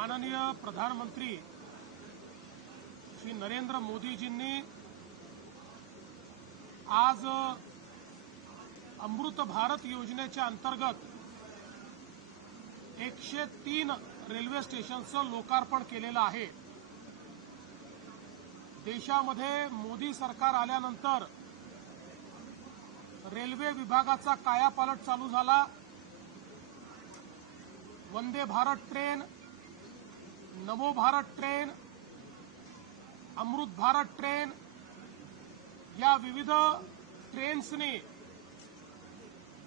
माननीय प्रधानमंत्री श्री नरेंद्र मोदीजींनी आज अमृत भारत योजनेच्या अंतर्गत 103 रेल्वे स्टेशनचं लोकार्पण केलेलं आहे। देशामध्ये मोदी सरकार आल्यानंतर रेल्वे विभागाचा कायापालट चालू झाला। वंदे भारत ट्रेन, नमो भारत ट्रेन, अमृत भारत ट्रेन या विविध ट्रेन्सनी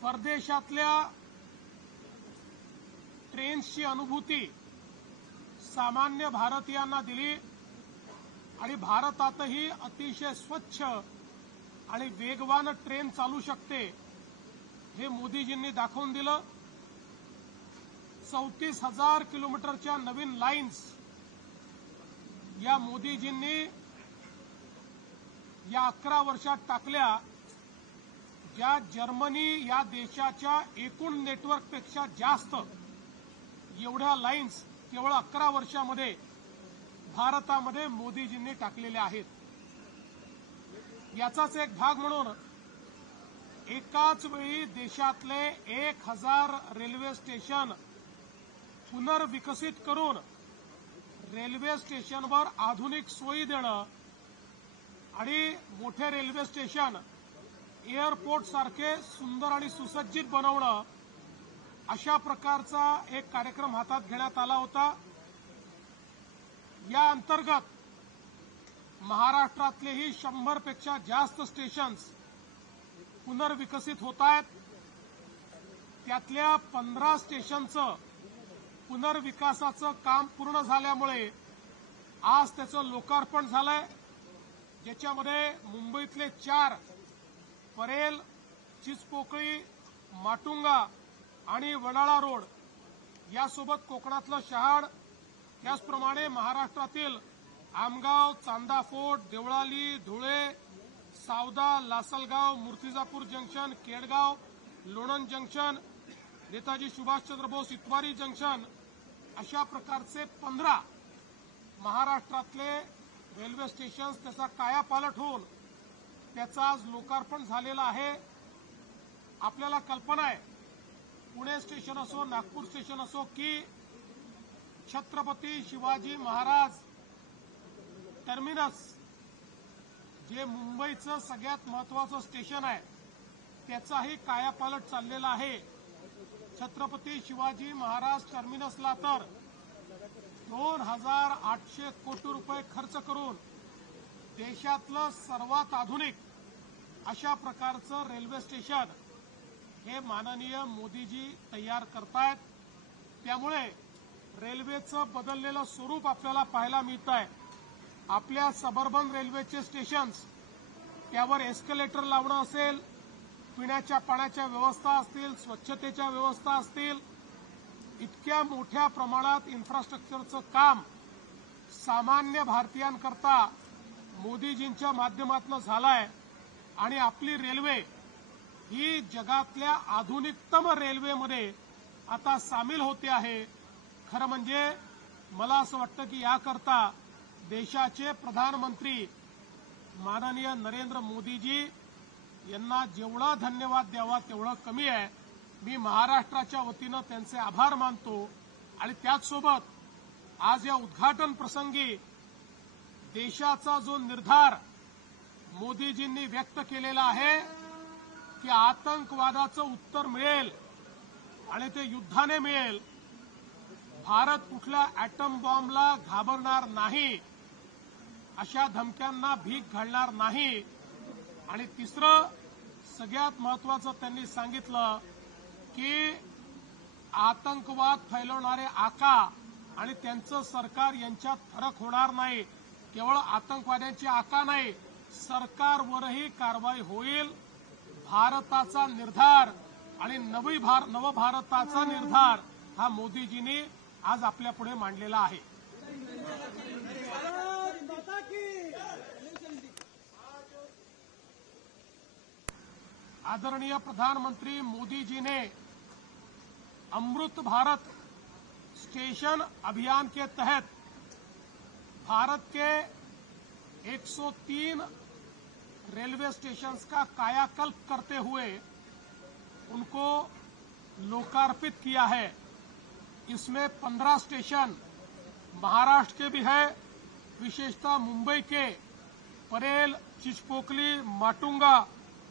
परदेशातल्या ट्रेन्सची अनुभूती सामान्य भारतीयांना दिली आणि भारतातही अतिशय स्वच्छ आणि वेगवान ट्रेन चालू शकते हे मोदीजींनी दाखवून दिलं। 34,000 किलोमीटरच्या नवीन लाईन्स या मोदीजींनी या 11 वर्षात टाकल्या, ज्या जर्मनी या देशाच्या एकूण नेटवर्कपेक्षा जास्त एवढ्या लाईन्स केवळ 11 वर्षामध्ये भारतामध्ये मोदीजींनी टाकलेल्या आहेत। याचाच एक भाग म्हणून एकाच वेळी देशातले 1000 रेल्वे स्टेशन पुनर्विकसित करून रेल्वे स्टेशनवर आधुनिक सोयी देणं आणि मोठे रेल्वे स्टेशन एअरपोर्ट सारखे सुंदर आणि सुसज्जित बनवणं अशा प्रकारचा एक कार्यक्रम हातात घेण्यात आला होता। या अंतर्गत महाराष्ट्रातलेही 100 पेक्षा जास्त स्टेशन्स पुनर्विकसित होत आहेत। त्यातल्या 15 स्टेशनचं पुनर्विकासाचं काम पूर्ण झाल्यामुळे आज त्याचं लोकार्पण झालंय, ज्याच्यामध्ये मुंबईतले 4 परेल, चिचपोकळी, माटुंगा आणि वडाळा रोड यासोबत कोकणातलं शहाड, त्याचप्रमाणे महाराष्ट्रातील Amgaon, Chanda fort, Deolali, Dhule, Savda, Lasalgaon, Murtizapur junction, Kedgaon, Lonand junction, Netaji Subhashchandra Bose Itwari junction अशा प्रकारचे 15 महाराष्ट्रातले रेल्वे स्टेशन्स त्याचा कायापालट होऊन त्याचं आज लोकार्पण झालेलं आहे। आपल्याला कल्पना आहे, पुणे स्टेशन असो, नागपूर स्टेशन असो की छत्रपती शिवाजी महाराज टर्मिनस जे मुंबईचं सगळ्यात महत्त्वाचं स्टेशन आहे त्याचाही कायापालट चाललेला आहे। छत्रपती शिवाजी महाराज टर्मिनसला तर 2,800 कोटी रुपये खर्च करून देशातलं सर्वात आधुनिक अशा प्रकारचं रेल्वे स्टेशन हे माननीय मोदीजी तयार करतायत। त्यामुळे रेल्वेचं बदललेलं स्वरूप आपल्याला पाहायला मिळत आहे। आपल्या सबर्बन रेल्वेचे स्टेशन्स त्यावर एस्केलेटर लावणं असेल, पिण्याच्या पाण्याच्या व्यवस्था असतील, स्वच्छतेच्या व्यवस्था असतील, इतक्या मोठ्या प्रमाणात इन्फ्रास्ट्रक्चरचं काम सामान्य भारतीयांकरता मोदीजींच्या माध्यमातून झालंय आणि आपली रेल्वे ही जगातल्या आधुनिकतम रेल्वेमध्ये आता सामील होते आहे। खरं म्हणजे मला असं वाटतं की याकरता देशाचे प्रधानमंत्री माननीय नरेंद्र मोदीजी यांना जेवढा धन्यवाद द्यावा तेवढं कमी आहे। मी महाराष्ट्राच्या वतीनं त्यांचे आभार मानतो आणि त्याचसोबत आज या उद्घाटन प्रसंगी देशाचा जो निर्धार मोदीजींनी व्यक्त केलेला आहे की आतंकवादाचं उत्तर मिळेल आणि ते युद्धाने मिळेल, भारत कुठल्या ॲटम बॉम्बला घाबरणार नाही, अशा धमक्यांना भीक घालणार नाही आणि तिसरं सगळ्यात महत्त्वाचं त्यांनी सांगितलं की आतंकवाद फैलवणारे आका आणि त्यांचं सरकार यांच्यात फरक होणार नाही। केवळ आतंकवाद्यांची आका नाही, सरकारवरही कारवाई होईल। भारताचा निर्धार आणि नवभारताचा निर्धार हा मोदीजींनी आज आपल्यापुढे मांडलेला आहे। आदरणीय प्रधानमंत्री मोदी जी ने अमृत भारत स्टेशन अभियान के तहत भारत के 103 रेलवे स्टेशंस का कायाकल्प करते हुए उनको लोकार्पित किया है। इसमें 15 स्टेशन महाराष्ट्र के भी है, विशेषतः मुंबई के परेल, चिचपोकली, माटुंगा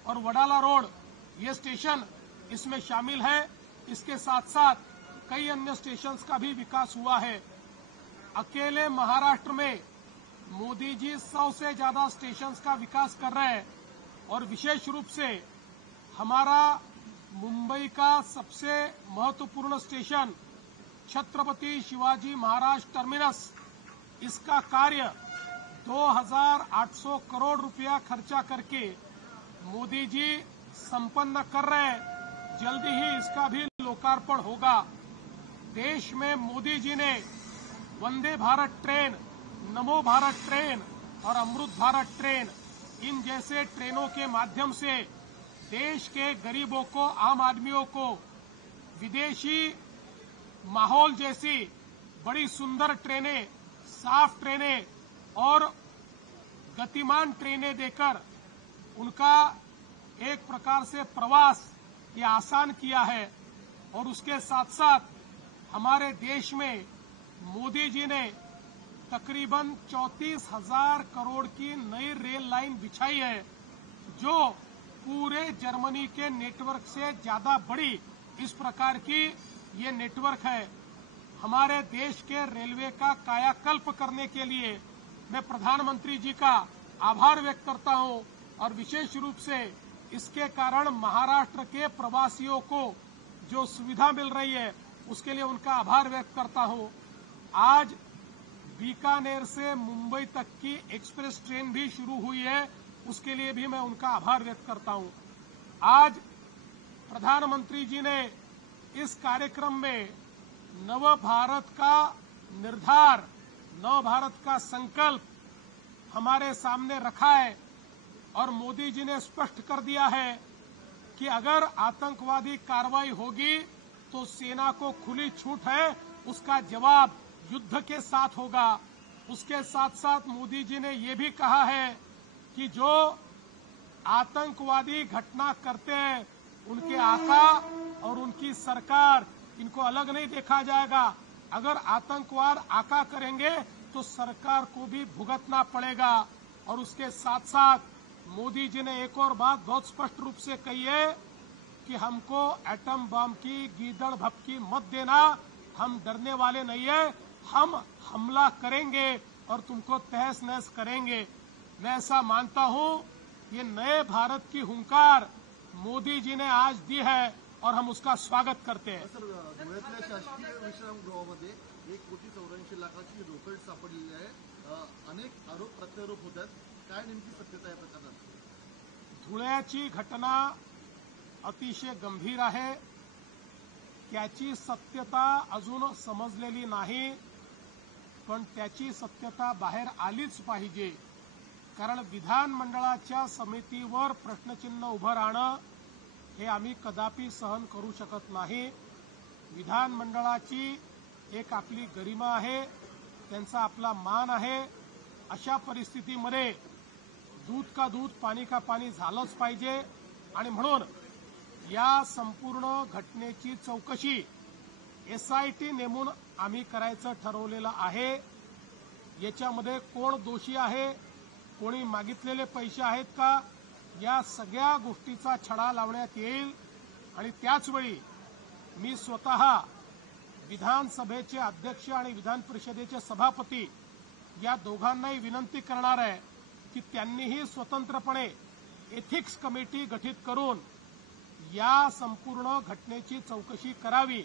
और वडाला रोड ये स्टेशन इसमें शामिल है। इसके साथ साथ कई अन्य स्टेशंस का भी विकास हुआ है। अकेले महाराष्ट्र में मोदी जी 100 से ज्यादा स्टेशंस का विकास कर रहे हैं और विशेष रूप से हमारा मुंबई का सबसे महत्वपूर्ण स्टेशन छत्रपति शिवाजी महाराज टर्मिनस, इसका कार्य 2800 करोड़ रुपया खर्चा करके मोदी जी संपन्न कर रहे हैं। जल्दी ही इसका भी लोकार्पण होगा। देश में मोदी जी ने वंदे भारत ट्रेन, नमो भारत ट्रेन और अमृत भारत ट्रेन, इन जैसे ट्रेनों के माध्यम से देश के गरीबों को, आम आदमियों को विदेशी माहौल जैसी बड़ी सुंदर ट्रेनें, साफ ट्रेनें और गतिमान ट्रेनें देकर उनका एक प्रकार से प्रवास ये आसान किया है। और उसके साथ साथ हमारे देश में मोदी जी ने तकरीबन 34,000 करोड़ की नई रेल लाइन बिछाई है, जो पूरे जर्मनी के नेटवर्क से ज्यादा बड़ी इस प्रकार की ये नेटवर्क है। हमारे देश के रेलवे का कायाकल्प करने के लिए मैं प्रधानमंत्री जी का आभार व्यक्त करता हूं और विशेष रूप से इसके कारण महाराष्ट्र के प्रवासियों को जो सुविधा मिल रही है उसके लिए उनका आभार व्यक्त करता हूं। आज बीकानेर से मुंबई तक की एक्सप्रेस ट्रेन भी शुरू हुई है, उसके लिए भी मैं उनका आभार व्यक्त करता हूं। आज प्रधानमंत्री जी ने इस कार्यक्रम में नव भारत का निर्धार, नव भारत का संकल्प हमारे सामने रखा है और मोदी जी ने स्पष्ट कर दिया है कि अगर आतंकवादी कार्रवाई होगी तो सेना को खुली छूट है, उसका जवाब युद्ध के साथ होगा। उसके साथ साथ मोदी जी ने ये भी कहा है कि जो आतंकवादी घटना करते हैं उनके आका और उनकी सरकार, इनको अलग नहीं देखा जाएगा। अगर आतंकवाद आका करेंगे तो सरकार को भी भुगतना पड़ेगा। और उसके साथ साथ मोदी जी ने एक और बात बहुत स्पष्ट रूप से कही है कि हमको एटम बम की गीदड़ भपकी मत देना, हम डरने वाले नहीं है, हम हमला करेंगे और तुमको तहस नहस करेंगे। मैं ऐसा मानता हूं ये नए भारत की हुंकार मोदी जी ने आज दी है और हम उसका स्वागत करते हैं। सर, धुळ्यातल्या शासकीय विश्रामगृहामध्ये 1,84,00,000ची रोकड सापडलेली आहे। अनेक आरोप प्रत्यारोप होतात, काय नेमकी सत्यता या प्रकरणात? धुळ्याची घटना अतिशय गंभीर आहे, त्याची सत्यता अजून समजलेली नाही, पण त्याची सत्यता बाहेर आलीच पाहिजे। कारण विधानमंडळाच्या समितीवर प्रश्नचिन्ह उभं राहणं हे आम्ही कदापि सहन करू शकत नाही। विधानमंडळाची एक आपली गरिमा आहे, त्यांचा आपला मान आहे। अशा परिस्थितीमध्ये दूध का दूध, पाणी का पाणी झालंच पाहिजे आणि म्हणून या संपूर्ण घटनेची चौकशी एसआयटी नेमून आम्ही करायचं ठरवलेलं आहे। याच्यामध्ये कोण दोषी आहे, कोणी मागितलेले पैसे आहेत का, या सगळ्या गोष्टीचा छडा लावण्यात येईल। आणि त्याचवेळी मी स्वतः विधानसभेचे अध्यक्ष आणि विधान परिषदेचे सभापती या दोघांनाही विनंती करणार आहे की त्यांनीही स्वतंत्रपणे एथिक्स कमिटी गठीत करून या संपूर्ण घटनेची चौकशी करावी।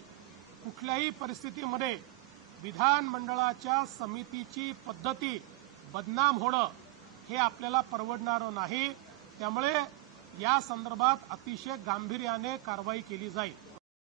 कुठल्याही परिस्थितीमध्ये विधानमंडळाच्या समितीची पद्धती बदनाम होणं हे आपल्याला परवडणारं नाही। त्यामुळे या संदर्भात अतिशय गांभीर्याने कारवाई केली जाईल।